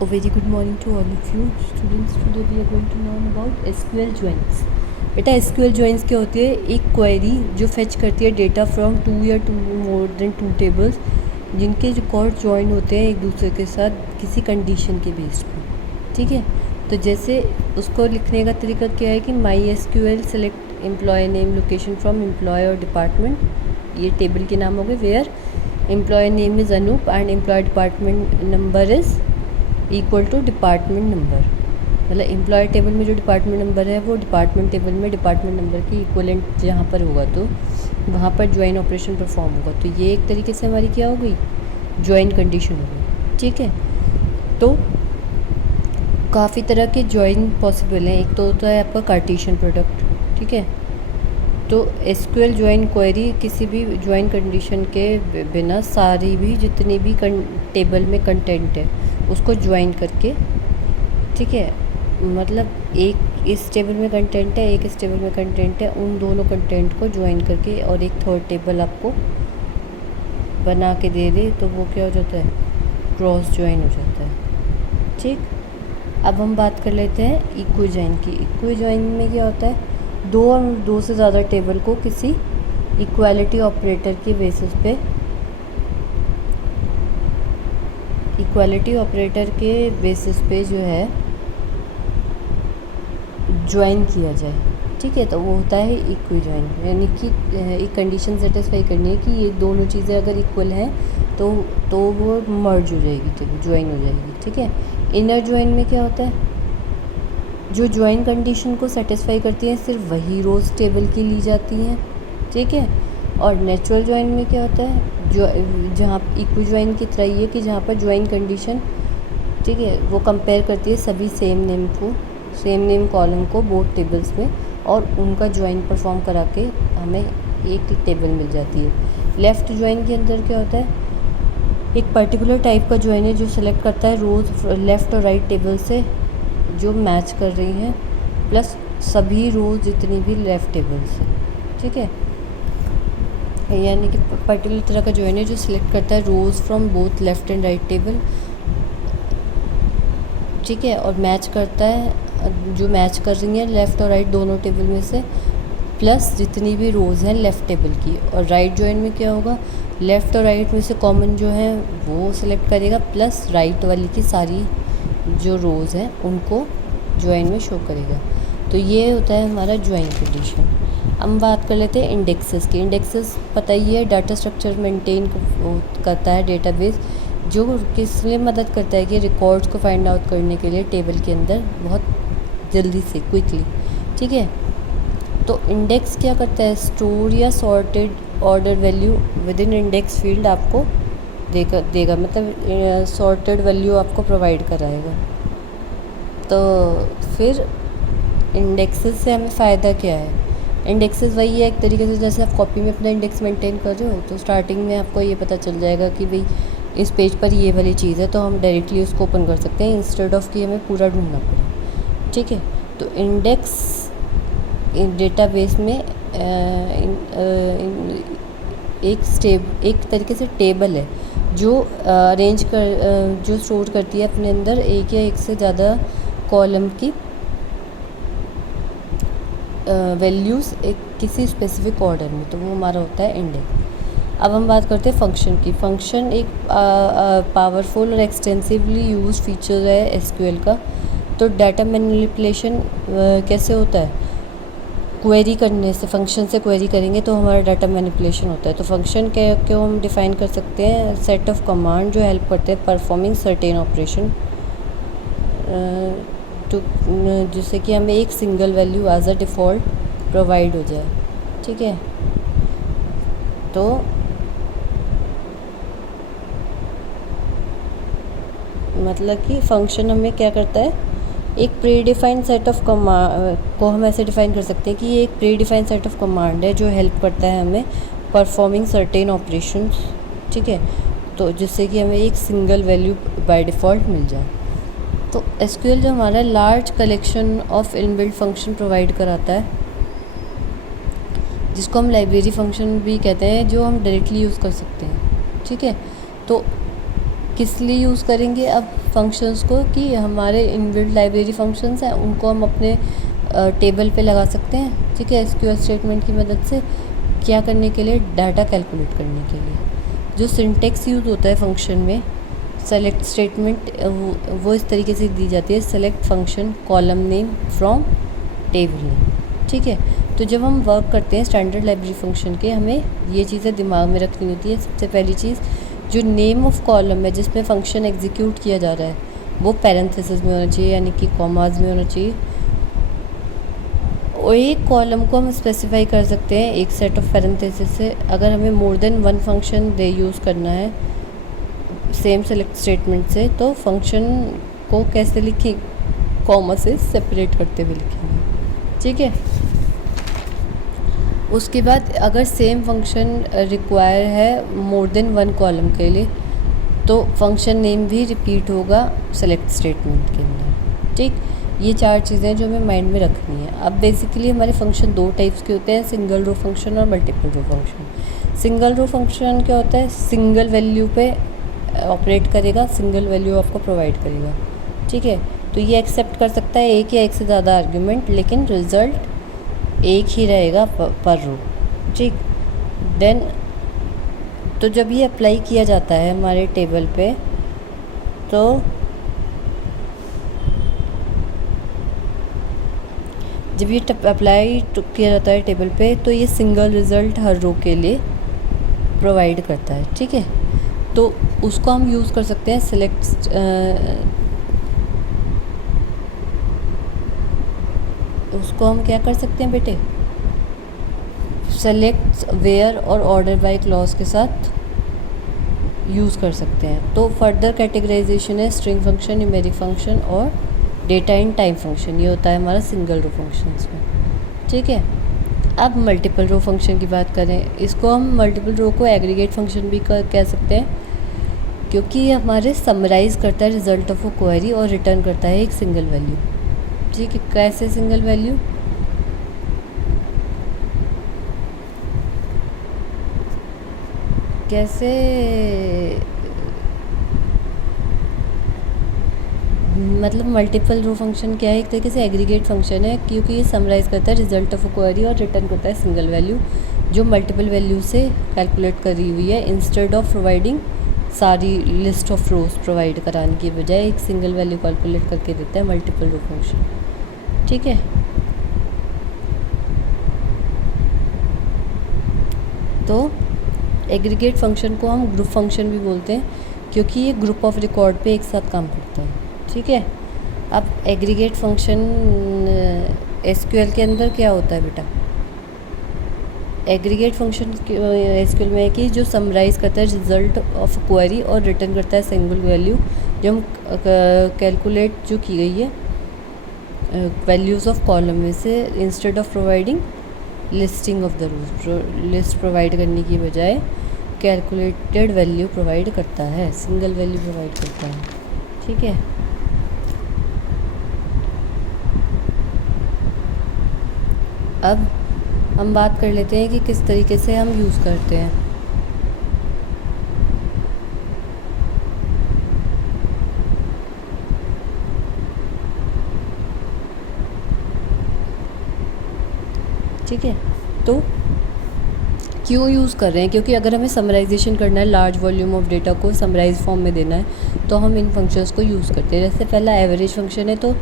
A very good morning to all of you students. Today we are going to learn about SQL joins. बेटा SQL joins क्या होती है? एक query जो fetch करती है डेटा फ्रॉम टू या two more than two tables जिनके रिकॉर्ड ज्वाइन होते हैं एक दूसरे के साथ किसी कंडीशन के बेस पर. ठीक है, तो जैसे उसको लिखने का तरीका क्या है कि my SQL select employ name location from employ और डिपार्टमेंट. ये टेबल के नाम हो गए. Where employ name is Anoop and employ department number is equal to department number. मतलब एम्प्लॉय टेबल में जो डिपार्टमेंट नंबर है वो डिपार्टमेंट टेबल में डिपार्टमेंट नंबर की इक्वलेंट जहाँ पर होगा तो वहाँ पर ज्वाइन ऑपरेशन परफॉर्म होगा. तो ये एक तरीके से हमारी क्या हो गई, ज्वाइन कंडीशन हो गई. ठीक है, तो काफ़ी तरह के ज्वाइन पॉसिबल हैं. एक तो होता है आपका कार्टेशियन प्रोडक्ट. ठीक है, तो SQL ज्वाइन क्वेरी किसी भी ज्वाइन कंडीशन के बिना सारी भी जितनी भी टेबल में कंटेंट है उसको ज्वाइन करके, ठीक है, मतलब एक इस टेबल में कंटेंट है, एक इस टेबल में कंटेंट है, उन दोनों कंटेंट को ज्वाइन करके और एक थर्ड टेबल आपको बना के दे दे तो वो क्या हो जाता है, क्रॉस ज्वाइन हो जाता है. ठीक, अब हम बात कर लेते हैं इक्वी ज्वाइन की. इक्वी ज्वाइन में क्या होता है, दो से ज़्यादा टेबल को किसी इक्वालिटी ऑपरेटर के बेसिस पे, इक्वालिटी ऑपरेटर के बेसिस पे जो है ज्वाइन किया जाए. ठीक है, तो वो होता है इक्वी ज्वाइन. यानी कि एक कंडीशन सेटिस्फाई करनी है कि ये दोनों चीज़ें अगर इक्वल हैं तो वो मर्ज हो जाएगी, तो ज्वाइन हो जाएगी. ठीक है, इनर ज्वाइन में क्या होता है, जो ज्वाइन कंडीशन को सेटिस्फाई करती हैं सिर्फ वही रोज़ टेबल की ली जाती हैं. ठीक है, और नेचुरल ज्वाइन में क्या होता है, जो जहाँ इक्वी ज्वाइन की तरह ही है कि जहाँ पर ज्वाइन कंडीशन, ठीक है, वो कंपेयर करती है सभी सेम नेम कॉलम को बोथ टेबल्स में और उनका ज्वाइन परफॉर्म करा के हमें एक टेबल मिल जाती है. लेफ़्ट ज्वाइन के अंदर क्या होता है, एक पर्टिकुलर टाइप का ज्वाइन है जो सेलेक्ट करता है रोज़ लेफ़्ट और राइट टेबल से जो मैच कर रही हैं प्लस सभी रोज़ जितनी भी लेफ़्ट टेबल से. ठीक है, यानी कि पर्टिकुलर तरह का ज्वाइन है जो सिलेक्ट करता है rose from both left and right table. ठीक है, और मैच करता है जो मैच कर रही हैं लेफ़्ट और राइट दोनों टेबल में से प्लस जितनी भी रोज़ हैं लेफ़्ट टेबल की. और राइट ज्वाइन में क्या होगा, लेफ़्ट और राइट में से कॉमन जो है वो सिलेक्ट करेगा प्लस राइट वाली की सारी जो रोज़ हैं उनको ज्वाइन में शो करेगा. तो ये होता है हमारा ज्वाइन कंडीशन. हम बात कर लेते हैं इंडेक्सेस की. इंडेक्सेस पता ही है, डाटा स्ट्रक्चर मेंटेन करता है डेटाबेस, जो किस लिए मदद करता है कि रिकॉर्ड्स को फाइंड आउट करने के लिए टेबल के अंदर बहुत जल्दी से क्विकली. ठीक है, तो इंडेक्स क्या करता है, स्टोर या sorted order value with in index field आपको देगा मतलब सॉर्टेड वैल्यू आपको प्रोवाइड कराएगा. तो फिर इंडेक्सेस से हमें फ़ायदा क्या है, इंडेक्सेस वही है एक तरीके से जैसे आप कॉपी में अपना इंडेक्स मेंटेन कर रहे हो तो स्टार्टिंग में आपको ये पता चल जाएगा कि भाई इस पेज पर ये वाली चीज़ है तो हम डायरेक्टली उसको ओपन कर सकते हैं इंस्टेड ऑफ कि हमें पूरा ढूंढना पड़े. ठीक है, तो इंडेक्स डेटाबेस में एक तरीके से टेबल है जो अरेंज कर जो स्टोर करती है अपने अंदर एक या एक से ज़्यादा कॉलम की वैल्यूज़ एक किसी स्पेसिफिक ऑर्डर में, तो वो हमारा होता है इंडेक्स. अब हम बात करते हैं फंक्शन की. फंक्शन एक पावरफुल और एक्सटेंसिवली यूज फीचर है SQL का. तो डाटा मैनिपुलेशन कैसे होता है, क्वेरी करने से, फंक्शन से क्वेरी करेंगे तो हमारा डाटा मैनिपुलेशन होता है. तो फंक्शन क्यों हम डिफ़ाइन कर सकते हैं, सेट ऑफ कमांड जो हेल्प करते हैं परफॉर्मिंग सर्टेन ऑपरेशन, तो जिससे कि हमें एक single value as a default provide हो जाए. ठीक है, तो मतलब कि फंक्शन हमें क्या करता है, एक pre defined set of command को हम ऐसे डिफ़ाइन कर सकते हैं कि ये एक pre defined set of command है जो हेल्प करता है हमें परफॉर्मिंग सर्टेन ऑपरेशंस. ठीक है, तो जिससे कि हमें एक सिंगल वैल्यू बाय डिफ़ॉल्ट मिल जाए. तो SQL जो हमारा large collection of inbuilt function provide कराता है जिसको हम लाइब्रेरी फंक्शन भी कहते हैं, जो हम डायरेक्टली यूज़ कर सकते हैं. ठीक है, तो किस लिए यूज़ करेंगे अब फंक्शंस को, कि हमारे इनबिल्ट लाइब्रेरी फंक्शंस हैं उनको हम अपने टेबल पे लगा सकते हैं, ठीक है, एसक्यूएल स्टेटमेंट की मदद से। क्या करने के लिए? डाटा कैलकुलेट करने के लिए। जो सिंटेक्स यूज़ होता है फंक्शन में, सेलेक्ट स्टेटमेंट वो इस तरीके से दी जाती है, select function column name from table name, ठीक है। तो जब हम वर्क करते हैं स्टैंडर्ड लाइब्रेरी फंक्शन के, हमें ये चीज़ें दिमाग में रखनी होती है। सबसे पहली चीज़, जो नेम ऑफ कॉलम है जिसमें फंक्शन एग्जीक्यूट किया जा रहा है, वो पैरेंथेसिस में होना चाहिए, यानी कि कॉमाज में होना चाहिए। और एक कॉलम को हम स्पेसिफाई कर सकते हैं एक सेट ऑफ पैरेंथेसिस से। अगर हमें मोर देन वन फंक्शन दे यूज़ करना है सेम सेलेक्ट स्टेटमेंट से, तो फंक्शन को कैसे लिखें? कॉमा से सेपरेट करते हुए लिखेंगे, ठीक है। उसके बाद अगर सेम फंक्शन रिक्वायर है मोर देन वन कॉलम के लिए, तो फंक्शन नेम भी रिपीट होगा सेलेक्ट स्टेटमेंट के अंदर, ठीक। ये चार चीज़ें जो हमें माइंड में रखनी है। अब बेसिकली हमारे फंक्शन दो टाइप्स के होते हैं, सिंगल रो फंक्शन और मल्टीपल रो फंक्शन। सिंगल रो फंक्शन क्या होता है? सिंगल वैल्यू पे ऑपरेट करेगा, सिंगल वैल्यू आपको प्रोवाइड करेगा, ठीक है। तो ये एक्सेप्ट कर सकता है एक या एक से ज़्यादा आर्ग्यूमेंट, लेकिन रिज़ल्ट एक ही रहेगा पर रो, ठीक। देन तो जब ये अप्लाई किया जाता है हमारे टेबल पे, तो जब ये अप्लाई किया जाता है टेबल पे, तो ये सिंगल रिज़ल्ट हर रो के लिए प्रोवाइड करता है, ठीक है। तो उसको हम यूज़ कर सकते हैं सेलेक्ट, उसको हम क्या कर सकते हैं बेटे? सेलेक्ट, वेयर और ऑर्डर बाय क्लॉज के साथ यूज़ कर सकते हैं। तो फर्दर कैटेगराइजेशन है स्ट्रिंग फंक्शन, न्यूमेरिक फंक्शन और डेटा इन टाइम फंक्शन। ये होता है हमारा सिंगल रो फंक्शंस में, ठीक है। अब मल्टीपल रो फंक्शन की बात करें, इसको हम मल्टीपल रो को एग्रीगेट फंक्शन भी कह सकते हैं, क्योंकि ये हमारे समराइज़ करता है रिज़ल्ट ऑफ अ क्वेरी और रिटर्न करता है एक सिंगल वैल्यू, ठीक है। कैसे सिंगल वैल्यू? कैसे? मतलब मल्टीपल रो फंक्शन क्या है? एक तरीके से एग्रीगेट फंक्शन है, क्योंकि ये समराइज़ करता है रिजल्ट ऑफ अ क्वेरी और रिटर्न करता है सिंगल वैल्यू जो मल्टीपल वैल्यू से कैलकुलेट करी हुई है। इंस्टेड ऑफ प्रोवाइडिंग सारी लिस्ट ऑफ रोज प्रोवाइड कराने की बजाय एक सिंगल वैल्यू कैलकुलेट करके देता है मल्टीपल रो फंक्शन, ठीक है। तो एग्रीगेट फंक्शन को हम ग्रुप फंक्शन भी बोलते हैं, क्योंकि ये ग्रुप ऑफ रिकॉर्ड पे एक साथ काम करता है, ठीक है। अब एग्रीगेट फंक्शन एसक्यूएल के अंदर क्या होता है बेटा? एग्रीगेट फंक्शन एसक्यूएल में है कि जो समराइज़ करता है रिजल्ट ऑफ क्वेरी और रिटर्न करता है सिंगल वैल्यू जो हम कैलकुलेट जो की गई है वैल्यूज़ ऑफ कॉलम में से, instead of providing listing of the rows, list provide करने की बजाय कैलकुलेटेड वैल्यू प्रोवाइड करता है, सिंगल वैल्यू प्रोवाइड करता है, ठीक है। अब हम बात कर लेते हैं कि किस तरीके से हम यूज़ करते हैं। ठीक है, तो क्यों यूज़ कर रहे हैं? क्योंकि अगर हमें समराइजेशन करना है, लार्ज वॉल्यूम ऑफ डेटा को समराइज फॉर्म में देना है, तो हम इन फंक्शंस को यूज़ करते हैं। जैसे पहला एवरेज फंक्शन है, तो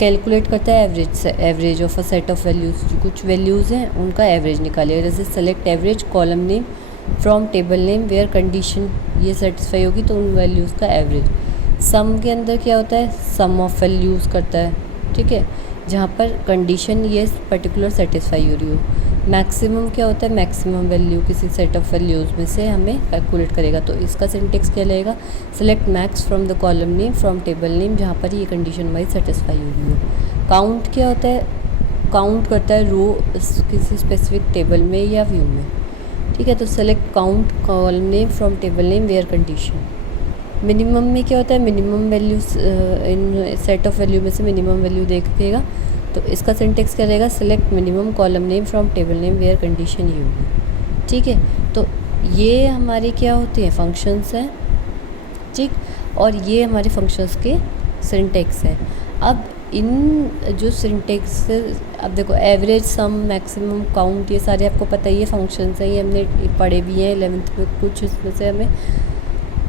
कैलकुलेट करता है average of a set of values, जो कुछ वैल्यूज़ हैं उनका एवरेज निकालिएगा। जैसे select average column name from table name where condition ये सेटिस्फाई होगी तो उन वैल्यूज़ का एवरेज। सम के अंदर क्या होता है? सम ऑफ वैल्यूज़ करता है, ठीक है, जहाँ पर कंडीशन ये पर्टिकुलर सेटिस्फाई हो रही हो। मैक्सिमम क्या होता है? मैक्सिमम वैल्यू किसी सेट ऑफ वैल्यूज़ में से हमें कैलकुलेट करेगा, तो इसका सिंटेक्स क्या लगेगा? Select max from the column name from table name, जहाँ पर ये कंडीशन वाइज सेटिस्फाई हो रही हो। काउंट क्या होता है? काउंट करता है रो किसी स्पेसिफिक टेबल में या व्यू में, ठीक है। तो select count column name from table name where condition. Minimum में क्या होता है? Minimum values in set of value में से मिनिमम वैल्यू देखेगा, तो इसका सिंटेक्स क्या रहेगा? Select minimum column name from table name where condition ये होगी, ठीक है। तो ये हमारे क्या होते हैं? फंक्शंस हैं, ठीक। और ये हमारे फंक्शंस के सिंटेक्स है। अब इन जो सिंटेक्स, अब देखो एवरेज, सम, मैक्सिमम, काउंट, ये सारे आपको पता ही है फंक्शंस हैं, ये हमने पढ़े भी हैं 11th में। कुछ इसमें से हमें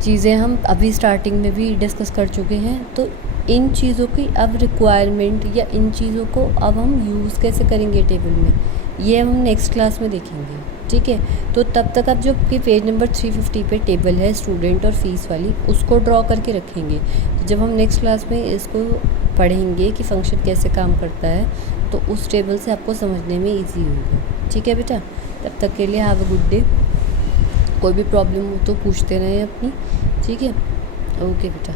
चीज़ें हम अभी स्टार्टिंग में भी डिस्कस कर चुके हैं। तो इन चीज़ों की अब रिक्वायरमेंट या इन चीज़ों को अब हम यूज़ कैसे करेंगे टेबल में, ये हम नेक्स्ट क्लास में देखेंगे, ठीक है। तो तब तक अब जो कि पेज नंबर 350 पे टेबल है स्टूडेंट और फीस वाली, उसको ड्रॉ करके रखेंगे। तो जब हम नेक्स्ट क्लास में इसको पढ़ेंगे कि फ़ंक्शन कैसे काम करता है, तो उस टेबल से आपको समझने में ईजी होगा, ठीक है बेटा। तब तक के लिए हैव अ गुड डे। कोई भी प्रॉब्लम हो तो पूछते रहें अपनी, ठीक है। ओके बेटा।